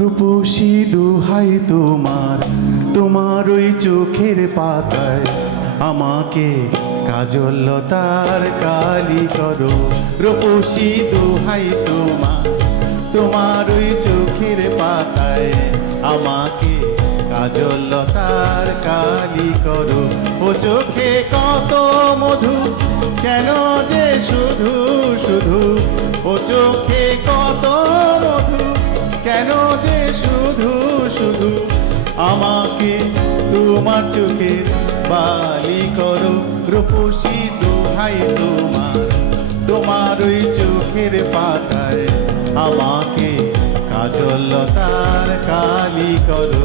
রূপসী দোহাই তোমার, তোমার ওই চোখের পাতায় আমাকে কাজল লতার কালি করো। রূপসী দোহাই তোমার, তোমার ওই চোখের পাতায় আমাকে কাজল লতার কালি করো। ও চোখে কত মধু, কেন যে শুধু শুধু, ও চোখে কত মধু, কেন যে শুধু শুধু, আমাকে তোমার চোখের বালি করো। রূপসী দোহাই তোমার, তোমার ওই চোখের পাতায় আমাকে কাজল লতার কালি করো।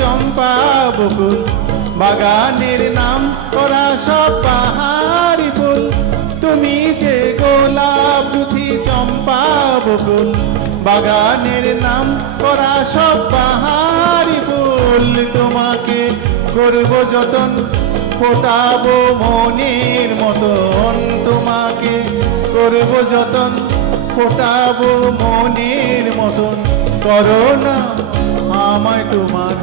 চম্পা বকুল, বাগানের নাম করা সব পাহাড়ি ফুল। তুমি যে গোলাপ জুথি চম্পা বকুল, বাগানের নাম করা সব পাহাড়ি ফুল। তোমাকে করব যতন, ফোটাবো মনের মতন। তোমাকে করব যতন, ফোটাবো মনের মতন। করো না আমায় তোমার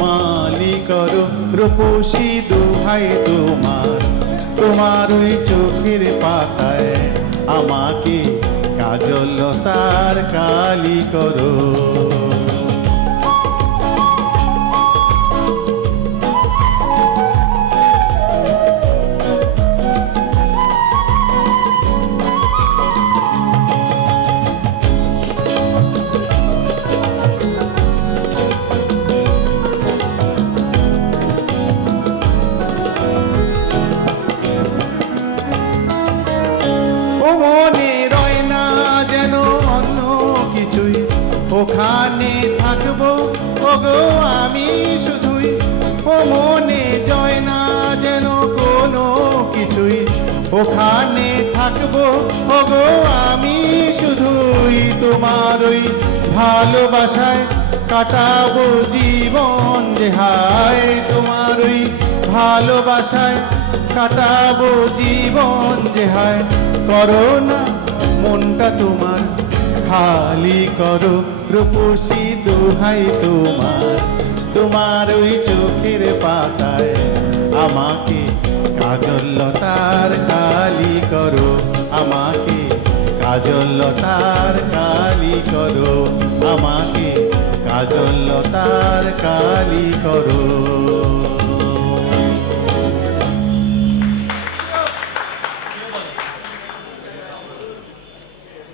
মালি করো। রূপসী দোহাই তোমার, তোমার ওই চোখের পাতায় আমাকে কাজল লতার কালি করো। মনে রয় না যেন অন্য কিছুই, ওখানে থাকবো ওগো আমি শুধুই। ও মনে জয় না যেন কোনো কিছুই, ওখানে থাকবো ওগো আমি শুধুই। তোমার ওই ভালোবাসায় কাটাবো জীবন যে হায়। তোমার ওই ভালোবাসায় কাটাবো জীবন যে হায়। করো না মনটা তোমার খালি করো। রূপসী দোহাই তোমার, তোমার ওই চোখের পাতায় আমাকে কাজল লতার কালি করো। আমাকে কাজল লতার কালি করো। আমাকে কাজল লতার কালি করো।